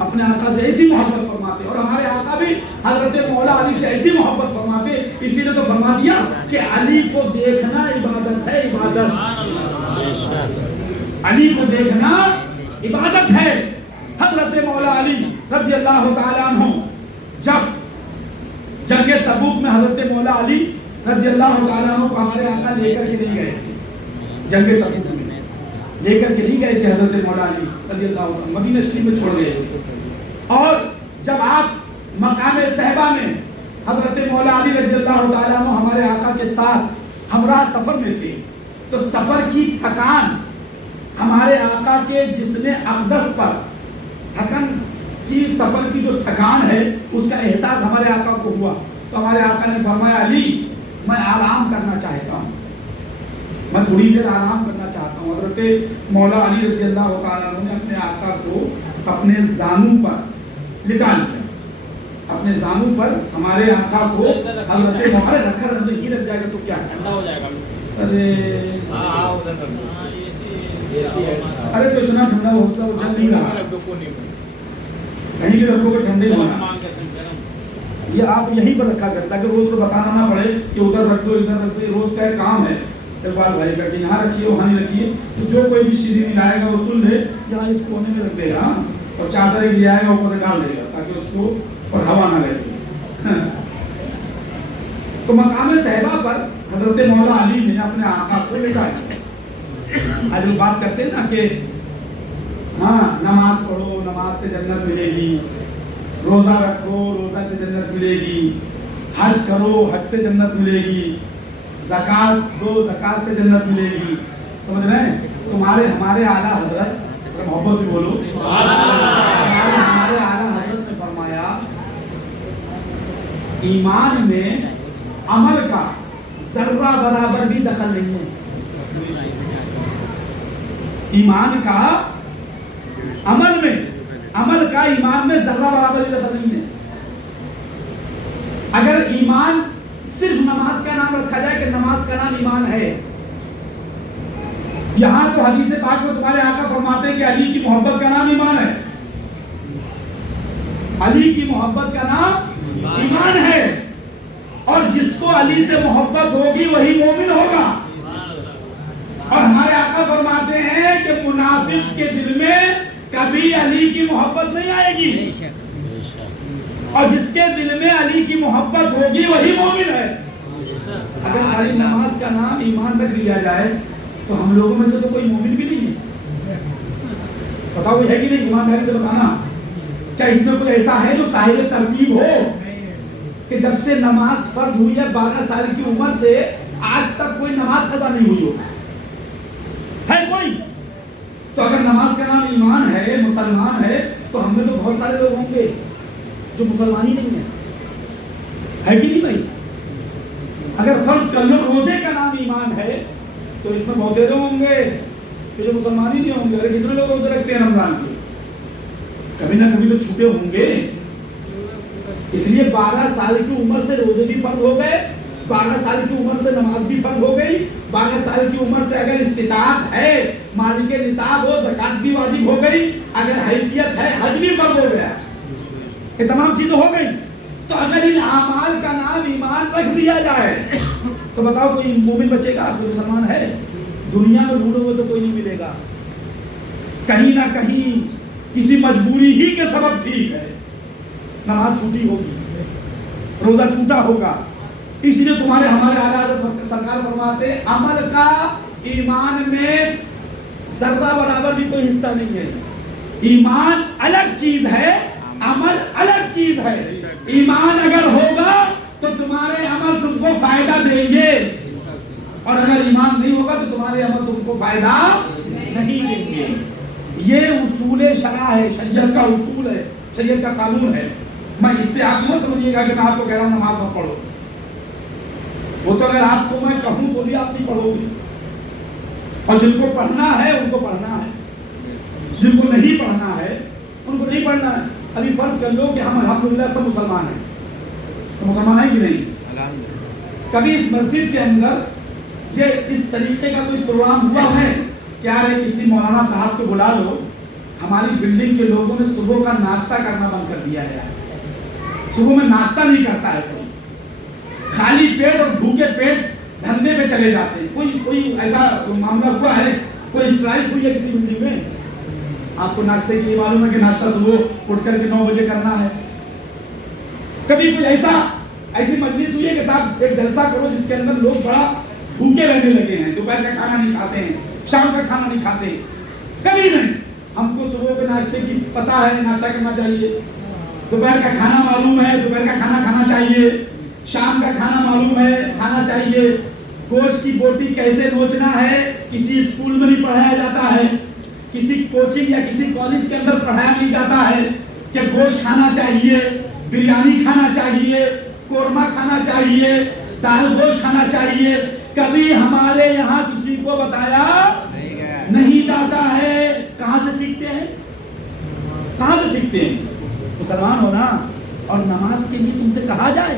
اپنے آقا سے ایسی محبت فرماتے، اور ہمارے آقا بھی حضرت مولا علی سے ایسی محبت فرماتے، اسی لیے تو فرما دیا کہ علی کو دیکھنا عبادت ہے، عبادت۔ علی کو دیکھنا عبادت ہے۔ حضرت مولا علی رضی اللہ تعالیٰ عنہ جب جنگ تبوک میں حضرت مولا علی رضی اللہ تعالیٰ عنہ کو ہمارے آقا لے کر کے نہیں گئے، جنگ تبوک میں لے کر کے نہیں گئے تھے حضرت مولا علی رضی اللہ عنہ، مدینہ شریف میں چھوڑ گئے۔ اور جب آپ مقام صحبہ میں حضرت مولا علی رضی اللہ تعالیٰ عنہ ہمارے آقا کے ساتھ ہمراہ سفر میں تھے تو سفر کی تھکان ہمارے آقا کے جسم اقدس پر، تھکن کی سفر کی جو تھکان ہے اس کا احساس ہمارے آقا کو ہوا، تو ہمارے آقا نے فرمایا علی میں آرام کرنا چاہتا ہوں، میں تھوڑی دیر آرام کرنا چاہتا ہوں۔ حضرت مولا علی رضی اللہ تعالیٰ عنہ نے اپنے آقا کو اپنے زانوں پر لٹا لیا، اپنے زانو پر ہمارے آقا کو حضرت محمد رکھا رہنے ہی لگ جائے گا تو کیا ٹھنڈا ہو جائے گا. ارے تو اتنا ٹھنڈا ہوتا وہ چل نہیں رہا, کہیں بھی رکھو گے ٹھنڈے ہونا. یہ آپ یہیں پر رکھا کرتا کہ روز کو بتانا نہ پڑے کہ ادھر رکھ دو ادھر رکھ دو. روز کا ایک کام ہے اقبال بھائی کا کہ یہاں رکھیے وہاں نہیں رکھیے. تو جو کوئی بھی شیرینی نہیں لائے گا وہ سن لے یہاں اس کونے میں رکھ دے گا, اور چادر ایک لے آئے گا اوپر سے ڈال دے گا تاکہ اس کو اور ہوا نہ لگے. تو مقام صحابہ پر حضرت مولا علی نے اپنے آقا کو لکھا ہے. آج لوگ بات کرتے ہیں نا کہ ہاں نماز پڑھو نماز سے جنت ملے گی, روزہ رکھو روزہ سے جنت ملے گی, حج کرو حج سے جنت ملے گی, زکات دو زکات سے جنت ملے گی. سمجھ رہے ہیں؟ تمہارے ہمارے اعلیٰ حضرت محبت سے بولو ہمارے اعلیٰ حضرت نے فرمایا ایمان میں عمل کا ذرہ برابر بھی دخل نہیں ہے. ایمان کا عمل میں عمل کا ایمان میں ذرہ برابر بھی دخل نہیں ہے. اگر ایمان صرف نماز کا نام رکھا جائے کہ نماز کا نام ایمان ہے, یہاں تو حدیث پاک میں تمہارے آقا فرماتے ہیں کہ علی کی محبت کا نام ایمان ہے. علی کی محبت کا نام ایمان ہے, اور جس کو علی سے محبت ہوگی وہی مومن ہوگا. اور ہمارے آقا فرماتے ہیں کہ منافق کے دل میں کبھی علی کی محبت نہیں آئے گی, اور جس کے دل میں علی کی محبت ہوگی وہی مومن ہے. اگر خالی نماز کا نام ایمان رکھ لیا جائے تو ہم لوگوں میں سے تو کوئی مومن بھی نہیں ہے. بتاؤ ہے کہ نہیں؟ ایمانداری سے بتانا. کیا اس میں کوئی ایسا ہے جو صاحب ترتیب ہو کہ جب سے نماز فرض ہوئی ہے 12 سال کی عمر سے آج تک کوئی نماز قضا نہیں ہوئی ہو؟ ہے کوئی؟ تو اگر نماز کا نام ایمان ہے مسلمان ہے تو ہم میں تو بہت سارے لوگ ہوں گے جو مسلمان ہی نہیں ہے کہ نہیں بھائی؟ اگر فرض کر لو روزے کا نام ایمان ہے تو اس میں بہت لوگ ہوں گے کہ جو مسلمان ہی نہیں ہوں گے. ارے کتنے لوگ روزے رکھتے ہیں رمضان کے؟ کبھی نہ کبھی تو چھوٹے ہوں گے. اس لیے 12 سال کی عمر سے روزے بھی فرض ہو گئے, 12 سال کی عمر سے نماز بھی فرض ہو گئی, 12 سال کی عمر سے اگر استطاعت ہے مال کے نصاب ہو زکات بھی واجب ہو گئی, اگر حیثیت ہے حج بھی فرض ہو گیا. یہ تمام چیزیں ہو گئی. تو اگر ان اعمال کا نام ایمان رکھ دیا جائے تو بتاؤ کوئی مومن بچے گا؟ کوئی مسلمان ہے؟ دنیا میں ڈھونڈو گے تو کوئی نہیں ملے گا. کہیں نہ کہیں کسی مجبوری ہی کے سبب ٹھیک ہے نماز چھوٹی ہوگی, روزہ چھوٹا ہوگا. اس لیے تمہارے ہمارے اعلیٰ سرکار فرماتے ہیں عمل کا ایمان میں ذرہ برابر بھی کوئی حصہ نہیں ہے. ایمان الگ چیز ہے, عمل الگ چیز ہے. ایمان اگر ہوگا تو تمہارے عمل تم کو فائدہ دیں گے, اور اگر ایمان نہیں ہوگا تو تمہارے عمل تم کو فائدہ نہیں دیں گے. یہ اصول شرع ہے, شریعت کا اصول ہے, شریعت کا قانون ہے. میں اس سے آپ نہ سمجھیے گا کہ میں آپ کو کہہ رہا ہوں نماز مت پڑھو. وہ تو اگر آپ کو میں کہوں تو بھی آپ نہیں پڑھو گے, اور جن کو پڑھنا ہے ان کو پڑھنا ہے, جن کو نہیں پڑھنا ہے ان کو نہیں پڑھنا ہے. ابھی فرض کر لو کہ ہم الحمدللہ سب مسلمان ہیں, تو مسلمان ہیں کہ نہیں؟ کبھی اس مسجد کے اندر یہ اس طریقے کا کوئی پروگرام ہوا ہے کیا ہے کسی مولانا صاحب کو بلا لو, ہماری بلڈنگ کے لوگوں نے صبح کا ناشتہ کرنا بند کر دیا ہے, صبح میں ناشتہ نہیں کرتا ہے کوئی, خالی پیٹ اور بھوکے پیٹ دھندے پہ چلے جاتے ہیں. کوئی ایسا معاملہ ہوا ہے, کوئی اسٹرائک ہوئی ہے کسی بلڈنگ میں؟ آپ کو ناشتے کی معلوم ہے کہ ناشتہ صبح اٹھ کر کے 9 بجے کرنا ہے. کبھی کوئی ایسی مجلس ہوئی ہے کہ صاحب ایک جلسہ کرو جس کے اندر لوگ بڑا بھوکے رہنے لگے ہیں, دوپہر کا کھانا نہیں کھاتے ہیں, شام کا کھانا نہیں کھاتے؟ کبھی نہیں. ہم کو صبح کے ناشتے کی پتہ ہے ناشتہ کرنا چاہیے, دوپہر کا کھانا معلوم ہے دوپہر کا کھانا کھانا چاہیے, شام کا کھانا معلوم ہے کھانا چاہیے. گوشت کی بوٹی کیسے نوچنا ہے کسی اسکول میں نہیں پڑھایا جاتا ہے, کسی کوچنگ یا کسی کالج کے اندر پڑھایا نہیں جاتا ہے کہ گوشت کھانا چاہیے, بریانی کھانا چاہیے, قورمہ کھانا چاہیے, دال گوشت کھانا چاہیے. کبھی ہمارے یہاں کسی کو بتایا نہیں جاتا ہے. کہاں سے سیکھتے ہیں؟ کہاں سے سیکھتے ہیں؟ مسلمان ہونا اور نماز کے لیے تم سے کہا جائے.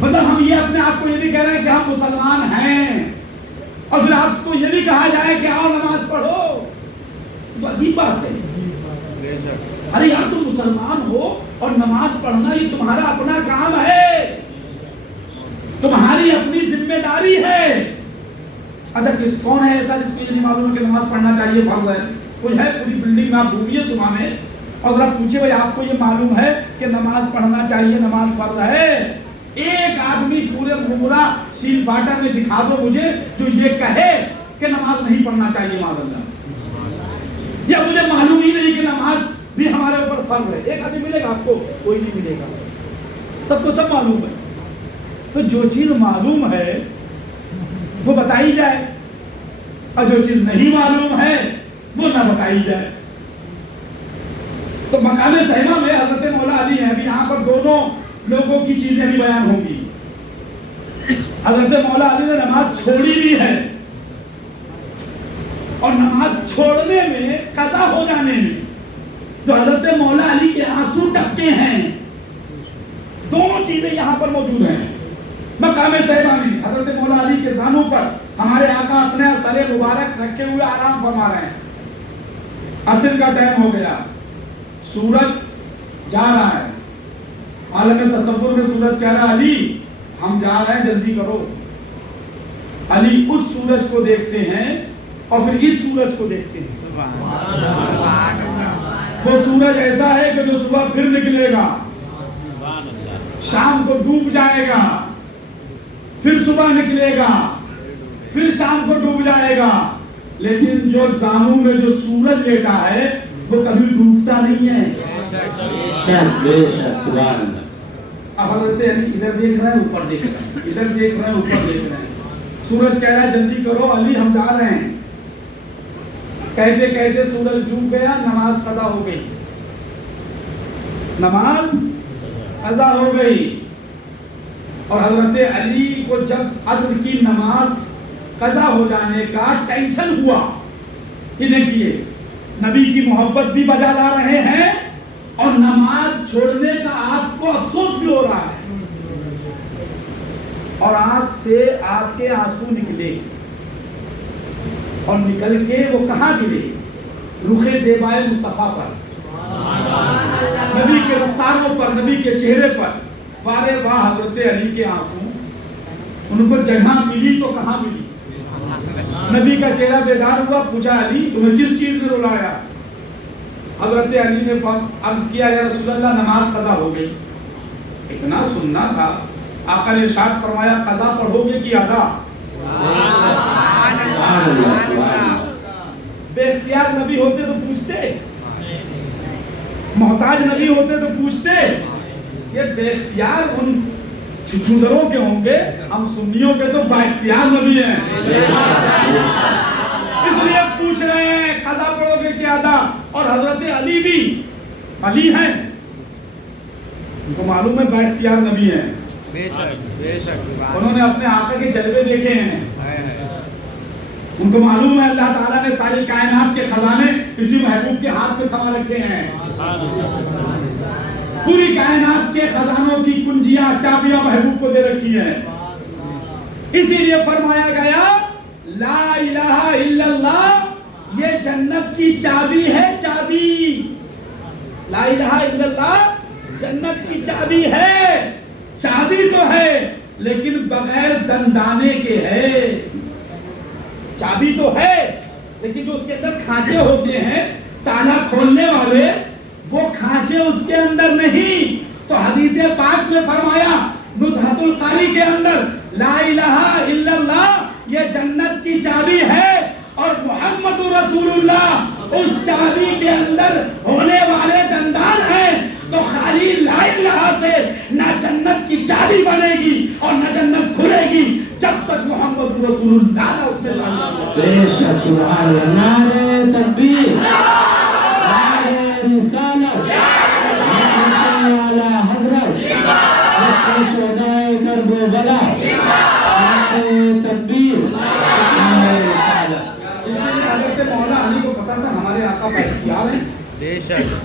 مطلب ہم یہ اپنے آپ کو یہ بھی کہہ رہے ہیں کہ ہم مسلمان ہیں اور پھر آپ کو یہ بھی کہا جائے کہ آؤ نماز پڑھو, تو عجیب بات ہے. ارے یار تم مسلمان ہو اور نماز پڑھنا یہ تمہارا اپنا کام ہے, تمہاری اپنی ذمہ داری ہے. اچھا کون ہے ایسا جس کو یہ نہیں معلوم ہے کہ نماز پڑھنا چاہیے فرض ہے؟ کوئی ہے پوری بلڈنگ میں آپ گھومیے صبح میں اور ذرا پوچھے بھائی آپ کو یہ معلوم ہے کہ نماز پڑھنا چاہیے, نماز فرض ہے؟ ایک آدمی پورے مغرا سیل فاٹا میں دکھا دو مجھے جو یہ کہے کہ نماز نہیں پڑھنا چاہیے معاذ اللہ, یا مجھے معلوم ہی نہیں کہ نماز بھی ہمارے اوپر فرض ہے. ایک آدمی ملے گا آپ کو؟ کوئی نہیں ملے گا. سب کو سب معلوم ہے. تو جو چیز معلوم ہے وہ بتائی جائے اور جو چیز نہیں معلوم ہے وہ نہ بتائی جائے. تو مقام صحیحہ میں حضرت مولا علی ہیں. ابھی یہاں پر دونوں لوگوں کی چیزیں بھی بیان ہوں گی. حضرت مولا علی نے نماز چھوڑی بھی ہے اور نماز چھوڑنے میں قضا ہو جانے میں جو حضرت مولا علی کے آنسو ٹپکے ہیں, دونوں چیزیں یہاں پر موجود ہیں. مقام صحیحہ میں حضرت مولا علی کے زانوں پر ہمارے آقا اپنے سر مبارک رکھے ہوئے آرام فرما رہے ہیں. عصر کا ٹائم ہو گیا, سورج جا رہا ہے. عالم تصور میں سورج کہہ رہا ہے علی ہم جا رہے ہیں جلدی کرو. علی اس سورج کو دیکھتے ہیں اور پھر اس سورج کو دیکھتے ہیں. وہ سورج ایسا ہے کہ جو صبح پھر نکلے گا, شام کو ڈوب جائے گا, پھر صبح نکلے گا, پھر شام کو ڈوب جائے گا. لیکن جو زانوں میں جو سورج لیٹا ہے وہ کبھی ڈوبتا نہیں ہے. اب حضرت علی ادھر دیکھ رہے ہیں اوپر دیکھ رہے ہیں, ادھر دیکھ رہے ہیں اوپر دیکھ رہے ہیں. سورج کہہ رہا ہے جلدی کرو علی ہم جا رہے ہیں. کہتے کہتے سورج ڈوب گیا, نماز قضا ہو گئی. نماز قضا ہو گئی. اور حضرت علی کو جب عصر کی نماز قضا ہو جانے کا ٹینشن ہوا کہ دیکھیے نبی کی محبت بھی بجا لا رہے ہیں اور نماز چھوڑنے کا آپ کو افسوس بھی ہو رہا ہے, اور آنکھ سے آپ کے آنسو نکلے اور نکل کے وہ کہاں گرے؟ رخ زیبائے مصطفیٰ پر, نبی کے رخساروں پر, نبی کے چہرے پر. وارے واہ حضرت علی کے آنسو, ان کو جگہ ملی تو کہاں ملی؟ نبی کا چہرہ بیدار ہوا, پوچھا علی تمہیں کس چیز نے رلایا؟ حضرت علی نے عرض کیا یا رسول اللہ نماز قضا ہو گئی. اتنا سننا تھا, آقا نے ارشاد فرمایا قضا پڑھو گے کہ ادا؟ بے اختیار نبی ہوتے تو پوچھتے, محتاج نبی ہوتے تو پوچھتے. یہ بے اختیار ان چھچھودروں کے ہوں گے, ہم سنیوں کے تو با اختیار نبی ہیں, اس لیے پوچھ رہے ہیں قضا پڑھو گے کہ ادا. اور حضرت علی بھی علی ہیں, ان کو معلوم ہے با اختیار نبی ہیں, بے شک انہوں نے اپنے آقا کے جلوے دیکھے ہیں, ان کو معلوم ہے اللہ تعالیٰ نے ساری کائنات کے خزانے کسی محبوب کے ہاتھ میں تھما رکھے ہیں. پوری کائنات کے خزانوں کی کنجیاں چابیاں محبوب کو دے رکھی ہیں. اسی لیے فرمایا گیا لا الہ الا اللہ یہ جنت کی چابی ہے, چابی. لا الہ الا اللہ جنت کی چابی ہے. چابی تو ہے لیکن بغیر دندانے کے ہے. چابی تو ہے لیکن جو اس کے اندر کھانچے ہوتے ہیں تالا کھولنے والے, وہ کھانچے اس کے اندر نہیں. تو حدیث پاک میں فرمایا نزہۃ القاری کے اندر لا الہ الا اللہ یہ جنت کی چابی ہے اور محمد رسول اللہ اس چابی کے اندر ہونے والے دندان ہیں. تو خالی لا الہ سے نہ جنت کی چابی بنے گی اور نہ جنت کھلے گی جب تک محمد رسول اللہ نہ اس سے شامل ہو. بے شک سبحان اللہ. نعرہ تکبیر, نعرہ رسالت, والا حضرت شہدائے کربلا, نعرہ تکبیر, نعرہ رسالت. اس لیے حضرت مولا علی کو پتا تھا ہمارے آقا با اختیار ہیں. بے شک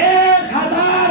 1000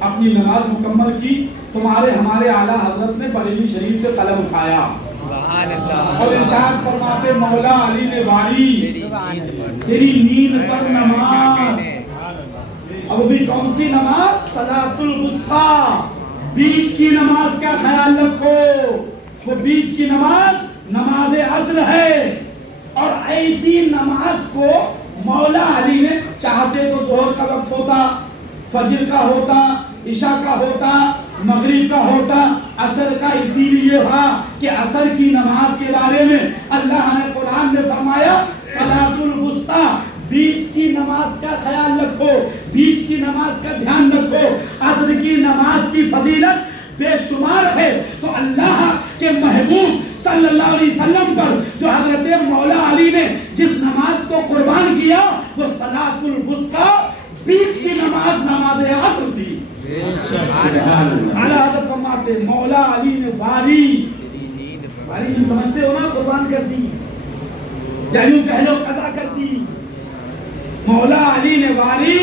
اپنی نماز مکمل کی، تمہارے ہمارے اعلیٰ حضرت نے بریلی شریف سے قلم اٹھایا اور ارشاد فرماتے مولا علی نے واری تیری نیند پر نماز، اب بھی کون سی نماز؟ صلاۃ الوسطیٰ، بیچ کی نماز کا خیال رکھو، وہ بیچ کی نماز نماز عصر ہے، اور ایسی نماز کو مولا علی نے چاہتے تو ظہر کا وقت ہوتا، فجر کا ہوتا، عشاء کا ہوتا، مغرب کا ہوتا، عصر کا اسی لیے ہوا کہ عصر کی نماز کے بارے میں اللہ نے قرآن میں فرمایا صلاۃ الوسطیٰ، بیچ کی نماز کا خیال رکھو، بیچ کی نماز کا دھیان رکھو۔ عصر کی نماز کی فضیلت بے شمار ہے، تو اللہ کے محبوب صلی اللہ علیہ وسلم پر جو حضرت مولا علی نے جس نماز کو قربان کیا وہ صلاۃ الوسطیٰ، بیچ کی نماز نماز عصر تھی۔ اعلیٰ حضرت فرماتے مولا علی نے واری نہیں سمجھتے ہو نا، قربان کر دی، یا یوں کہہ لو قضا کر دی۔ مولا علی نے واری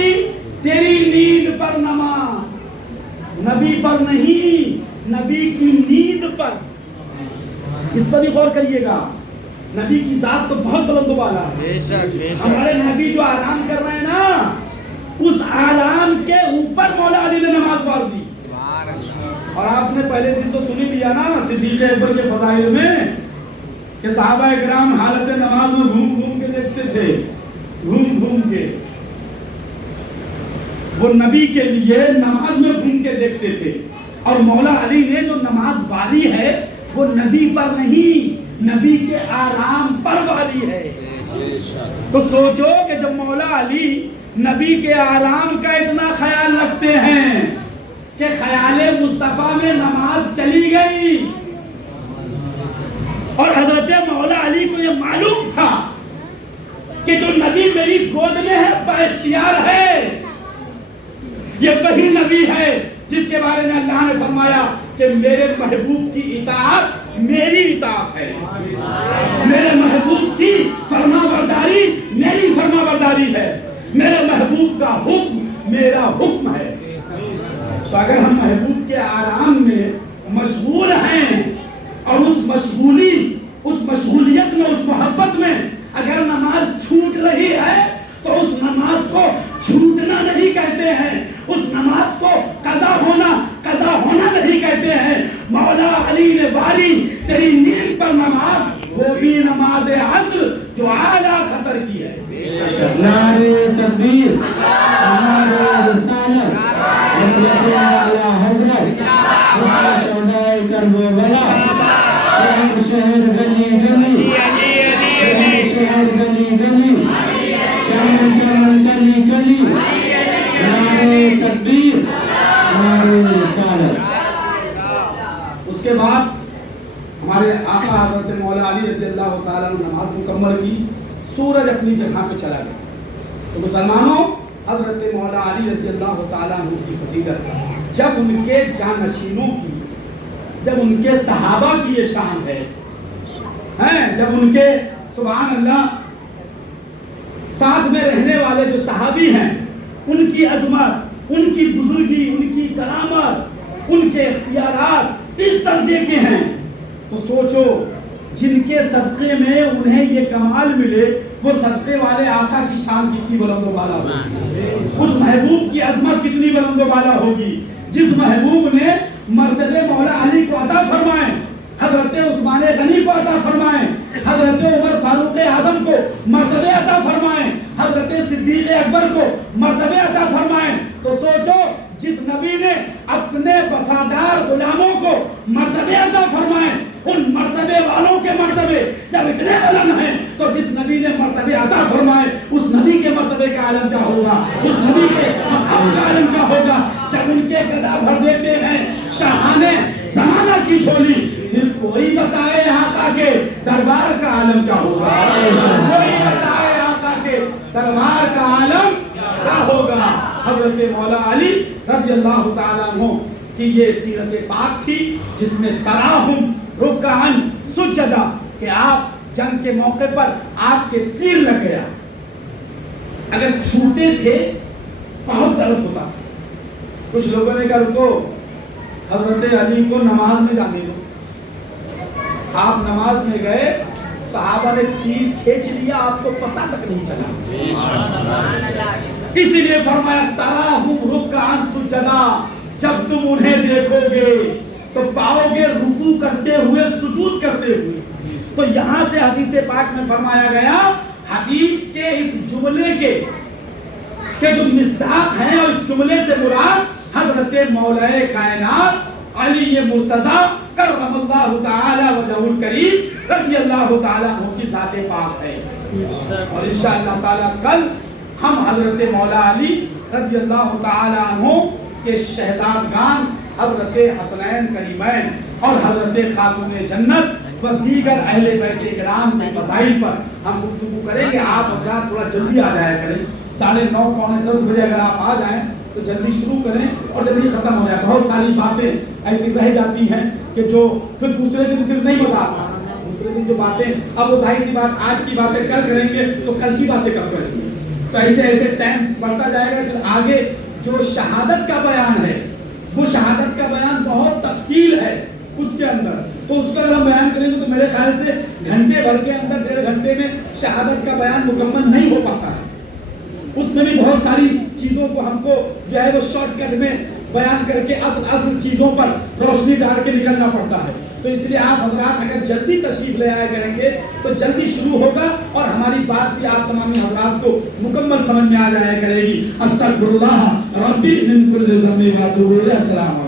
تیری نیند پر نماز، نبی پر نہیں، نبی کی نیند پر۔ اس پر بھی غور کریے گا، نبی کی ذات تو بہت بلند و بالا ہے، ہمارے نبی جو آرام کر رہے ہیں نا، اس آرام کے اوپر مولا علی نے نماز پڑھ دی۔ اور آپ نے پہلے دن تو سنی لیا نا صدیق اکبر کے فضائل میں کہ صحابہ کرام حالت نماز میں گھوم گھوم کے دیکھتے تھے، گھوم گھوم کے، وہ نبی کے لیے نماز میں گھوم کے دیکھتے تھے۔ اور مولا علی نے جو نماز واری ہے وہ نبی پر نہیں، نبی کے آرام پر واری ہے۔ تو سوچو کہ جب مولا علی نبی کے آرام کا اتنا خیال رکھتے ہیں کہ خیال مصطفیٰ میں نماز چلی گئی، اور حضرت مولا علی کو یہ معلوم تھا کہ جو نبی میری گود میں ہے با اختیار ہے، یہ وہی نبی ہے جس کے بارے میں اللہ نے فرمایا کہ میرے محبوب کی اطاعت میری اطاعت ہے، میرے محبوب کی فرما برداری میری فرما برداری ہے، میرے محبوب کا حکم میرا حکم ہے۔ تو اگر ہم محبوب کے آرام میں مشغول ہیں اور اس مشغولیت میں، اس محبت میں اگر نماز چھوٹ رہی ہے تو اس نماز کو چھوٹنا نہیں کہتے ہیں، اس نماز کو قضا ہونا نہیں کہتے ہیں۔ مولا علی نے واری تیری نیند پر نماز، وہ بھی نماز عصر جو اعلیٰ خطر کی ہے۔ نعرہ تکبیر، نعرہ رسالت، حضرت اعلیٰ حضرت شہدائے کربلا، شہر گلی گلی، شہر گلی گلی، چمن گلی گلی، نعرہ تکبیر، نعرہ رسالت۔ اس کے بعد ہمارے آقا حضرت مولا علی رضی اللہ تعالیٰ نے نماز مکمل کی، سورج اپنی جگہ پہ چلا گیا۔ تو مسلمانوں، حضرت مولا علی رضی اللہ تعالیٰ عنہ کی فضیلت جب ان کے جانشینوں کی، جب ان کے صحابہ کی یہ شان ہے، جب ان کے سبحان اللہ ساتھ میں رہنے والے جو صحابی ہیں ان کی عظمت، ان کی بزرگی، ان کی کرامت، ان کے اختیارات اس درجے کے ہیں، تو سوچو جن کے صدقے میں انہیں یہ کمال ملے، وہ صدقے والے آقا کی شان کتنی بلند و بالا ہوگی، اس محبوب کی عظمت کتنی بلند و بالا ہوگی جس محبوب نے مرتبے مولا علی کو عطا فرمائے، حضرت عثمان غنی کو عطا فرمائے، حضرت عمر فاروق اعظم کو مرتبے عطا فرمائے، حضرت صدیق اکبر کو مرتبے عطا فرمائے۔ تو سوچو جس نبی نے اپنے وفادار غلاموں کو مرتبے عطا فرمائے، ان مرتبے والوں کے مرتبے جب اتنے بلند ہیں تو جس نبی نے مرتبے عطا فرمائے اس نبی کے مرتبے کا عالم کیا ہوگا، اس نبی کے مقام کا عالم کیا ہوگا۔ جب ان کے گدا بھر دیتے ہیں شاہانے زمانہ کی جھولی، پھر کوئی بتائے آقا کے دربار کا عالم کیا ہوگا، کوئی بتائے آقا کے دربار کا عالم کیا ہوگا۔ حضرت مولا علی رضی اللہ تعالیٰ عنہ کی یہ سیرت پاک تھی جس میں تراہم رکعن سجدہ، کہ آپ جنگ کے موقع پر آپ کے تیر لگ گیا، اگر چھوٹے تھے بہت درد ہوتا، کچھ لوگوں نے کہا رکو حضرت علی کو نماز میں جانے دو. آپ نماز میں گئے, صحابہ نے تیر کھینچ لیا, آپ کو پتہ تک نہیں چلا. اسی لیے فرمایا تراہم رکعاً سجدا, جب تم انہیں دیکھو گے تو پاؤ گے رکوع کرتے ہوئے, سجود کرتے ہوئے. تو یہاں سے حدیث پاک میں فرمایا گیا, حدیث کے اس جملے کے جو مصداق ہیں اور اس جملے سے مراد حضرت مولا کائنات علی مرتضی کرم اللہ تعالی وجہہ الکریم رضی اللہ تعالی عنہ کی ذات پاک ہے. اور انشاءاللہ تعالی کل ہم حضرت مولا علی رضی اللہ تعالی عنہ کے شہزادگان حضرت حسنین کریمین اور حضرت خاتون جنت و دیگر اہل بیت کرام کے فضائل پر ہم گفتگو کریں گے. آپ حضرات تھوڑا جلدی آ جایا کریں, 9:30 پونے 10 بجے اگر آپ آ جائیں تو جلدی شروع کریں اور جلدی ختم ہو جائے. بہت ساری باتیں ایسی رہ جاتی ہیں کہ جو پھر دوسرے دن پھر نہیں مزہ آتا. دوسرے دن جو باتیں, اب وہ ظاہر سی بات آج کی باتیں کل کریں گے تو کل کی باتیں کب کریں گے, تو ایسے ایسے ٹائم بڑھتا جائے گا. پھر آگے جو شہادت کا بیان ہے, وہ شہادت کا بیان بہت تفصیل ہے اس کے اندر, تو اس کا اگر ہم بیان کریں گے تو میرے خیال سے گھنٹے بھر کے اندر 1.5 گھنٹے میں شہادت کا بیان مکمل نہیں ہو پاتا ہے. اس میں بھی بہت ساری چیزوں کو ہم کو جو ہے وہ شارٹ کٹ میں بیان کر کے اصل چیزوں پر روشنی ڈال کے نکلنا پڑتا ہے. تو اس لیے آپ حضرات اگر جلدی تشریف لے آیا کریں گے تو جلدی شروع ہوگا اور ہماری بات بھی آپ تمام حضرات کو مکمل سمجھ میں آ جایا کرے گی. استغفر اللہ ربی من کل ذنب و اتوب الیہ. السلام علیکم.